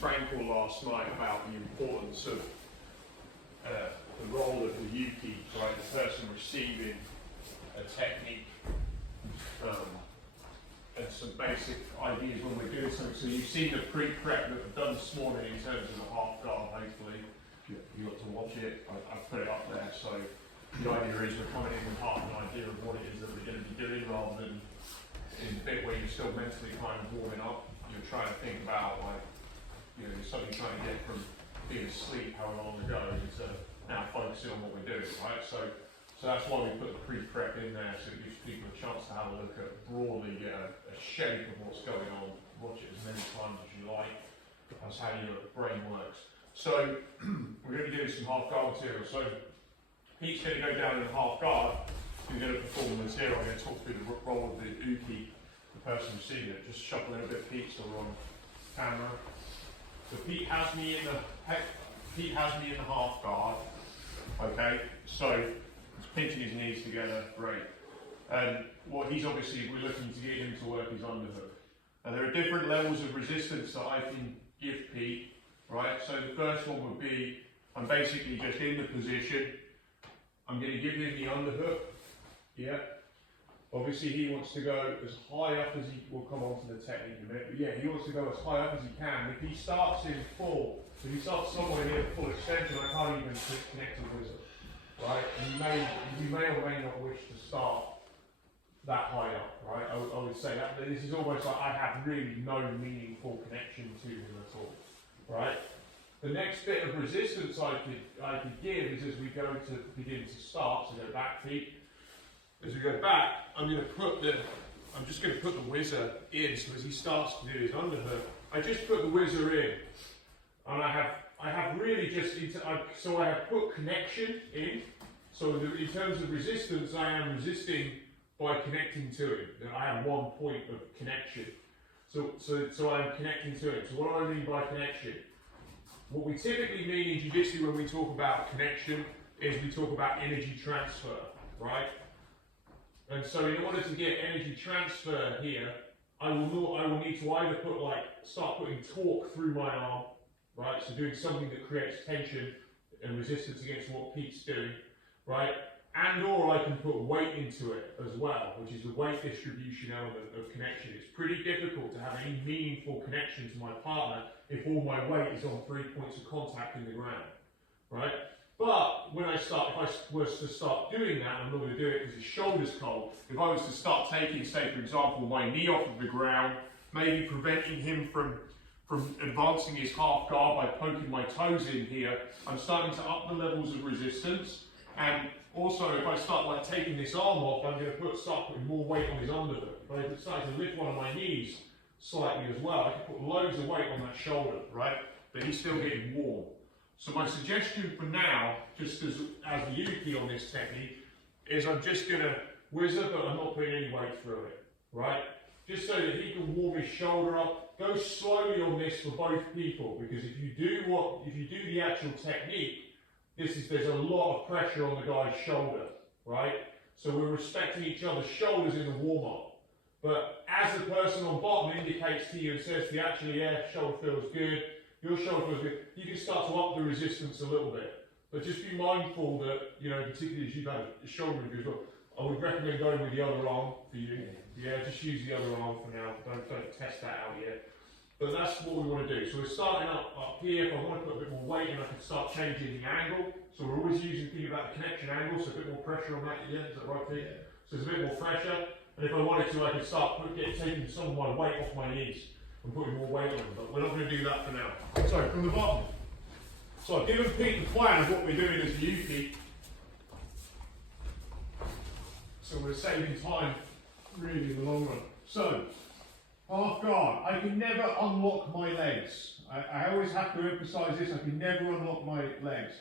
Frankel last night about the importance of the role of the Yuki, right, the person receiving a technique, and some basic ideas when we're doing something. So you've seen the pre-prep that I've done this morning in terms of the half guard, hopefully. You got to watch it, I've put it up there. So the idea is we're coming in with half an idea of what it is that we're going to be doing, rather than in the bit where you're still mentally kind of warming up. You're trying to think about, like, you know, something trying to get from being asleep how long ago into now focusing on what we're doing, right? So that's why we put the pre-prep in there, so it gives people a chance to have a look at, broadly get a shape of what's going on, watch it as many times as you like. That's how your brain works. So we're going to be doing some half guard material. So Pete's going to go down in a half guard. We're going to perform the material. I'm going to talk through the role of the uki, the person receiving it. Just shuffle in a bit, Pete, so we're on camera. So Pete has me in the half guard. Okay, so he's pinching his knees together, great. And what he's obviously, we're looking to get him to work his underhook. And there are different levels of resistance that I can give Pete, right? So the first one would be, I'm basically just in the position. I'm going to give him the underhook. Yeah. Obviously he wants to go as high up as he will come on to the technique in a minute. But yeah, he wants to go as high up as he can. If he starts in full, if he starts somewhere near full extension, I can't even connect him with it. Right? And you may or may not wish to start that high up, right? I would say that this is almost like I have really no meaningful connection to him at all. Right? The next bit of resistance I could give is as we go to begin to start, so go back feet. As we go back, I'm just going to put the whizzer in, so as he starts to do his underhook, I just put the whizzer in. And I have really just, so I have put connection in. So in terms of resistance, I am resisting by connecting to it. I have 1 point of connection. So I'm connecting to it. So what do I mean by connection? What we typically mean in jiu-jitsu when we talk about connection is we talk about energy transfer, right? And so in order to get energy transfer here, I will need to either start putting torque through my arm, right? So doing something that creates tension and resistance against what Pete's doing, right? And or I can put weight into it as well, which is the weight distribution element of connection. It's pretty difficult to have any meaningful connection to my partner if all my weight is on 3 points of contact in the ground, right? But when if I was to start doing that, I'm not going to do it because his shoulder's cold. If I was to start taking, say for example, my knee off of the ground, maybe preventing him from advancing his half guard by poking my toes in here, I'm starting to up the levels of resistance. And also, if I start taking this arm off, I'm going to start putting more weight on his underhook. If I start to lift one of my knees slightly as well, I can put loads of weight on that shoulder, right? But he's still getting warm. So my suggestion for now, just as the Yuki on this technique, is I'm just going to whizzer, but I'm not putting any weight through it, right? Just so that he can warm his shoulder up. Go slowly on this for both people, because if you do the actual technique, there's a lot of pressure on the guy's shoulder, right? So we're respecting each other's shoulders in the warm-up. But as the person on bottom indicates to you and says to you, actually, yeah, shoulder feels good, your shoulder feels good, you can start to up the resistance a little bit. But just be mindful that, you know, particularly as you've had a shoulder injury as well, I would recommend going with the other arm for you. Yeah, just use the other arm for now. Don't test that out yet. But that's what we want to do. So we're starting up here. If I want to put a bit more weight in, I can start changing the angle. So we're always thinking about the connection angle, so a bit more pressure on that. Yeah, is that right, Pete? Yeah. So there's a bit more pressure. And if I wanted to, I could start taking some of my weight off my knees and putting more weight on them. But we're not going to do that for now. So from the bottom. So I've given Pete the plan of what we're doing as a Yuki. So we're saving time really in the long run. So, half guard. I can never unlock my legs. I always have to emphasise this, I can never unlock my legs.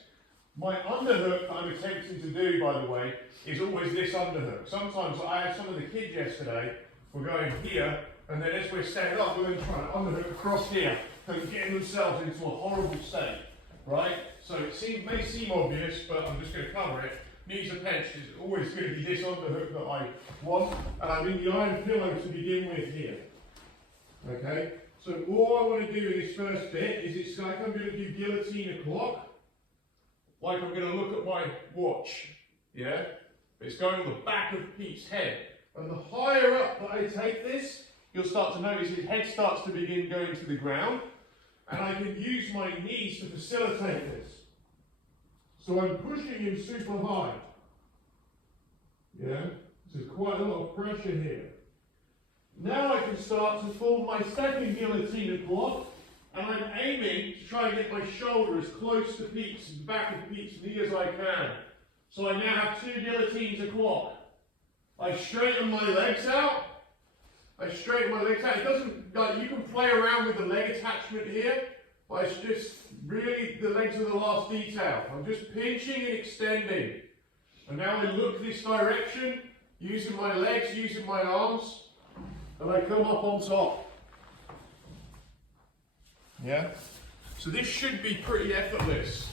My underhook that I'm attempting to do, by the way, is always this underhook. Sometimes I had some of the kids yesterday, were going here, and then as we're standing up, we're going to try and underhook across here, and getting themselves into a horrible state, right? So it may seem obvious, but I'm just going to cover it. Knees are pinched is always going to be this underhook that I want, and I'm in the iron pillow to begin with here. Okay? So all I want to do in this first bit is it's like I'm going to do guillotine a clock, like I'm going to look at my watch, yeah? It's going on the back of Pete's head. And the higher up that I take this, you'll start to notice his head starts to begin going to the ground, and I can use my knees to facilitate this. So I'm pushing him super high. Yeah? There's quite a lot of pressure here. Now I can start to form my second guillotine clock, and I'm aiming to try and get my shoulder as close to Pete's, the back of Pete's knee as I can. So I now have 2 guillotines a clock. I straighten my legs out. It doesn't, like, you can play around with the leg attachment here, but it's just really the legs are the last detail. I'm just pinching and extending. And now I look this direction, using my legs, using my arms, and I come up on top. Yeah? So this should be pretty effortless.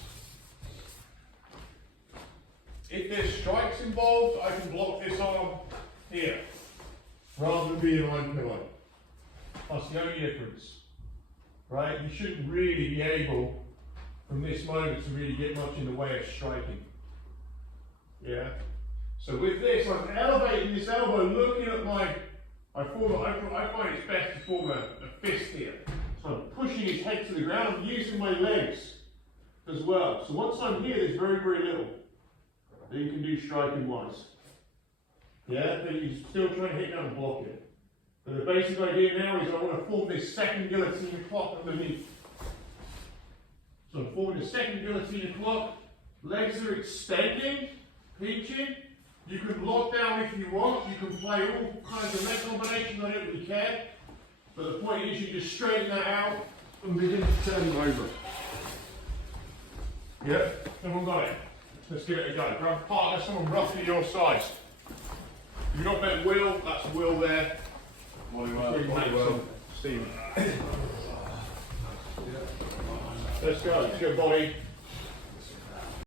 If there's strikes involved, I can block this arm here, rather than being on pillow. That's the only difference. Right? You shouldn't really be able, from this moment, to really get much in the way of striking. Yeah? So with this, I'm elevating this elbow, looking at I find it's best to form a fist here. So I'm pushing his head to the ground, I'm using my legs as well. So once I'm here, there's very, very little that you can do striking wise. Yeah, but you're still trying to hit down and block it. But the basic idea now is I want to form this second guillotine clock underneath. So I'm forming a second guillotine clock, legs are extending, pinching. You can lock down if you want, you can play all kinds of leg combinations, I don't really care. But the point is you just straighten that out and begin to turn them over. Yep, everyone got it? Let's give it a go. Grab a partner, someone roughly your size. If you've not met Will, that's Will there. Will. Steve. Let's go, body.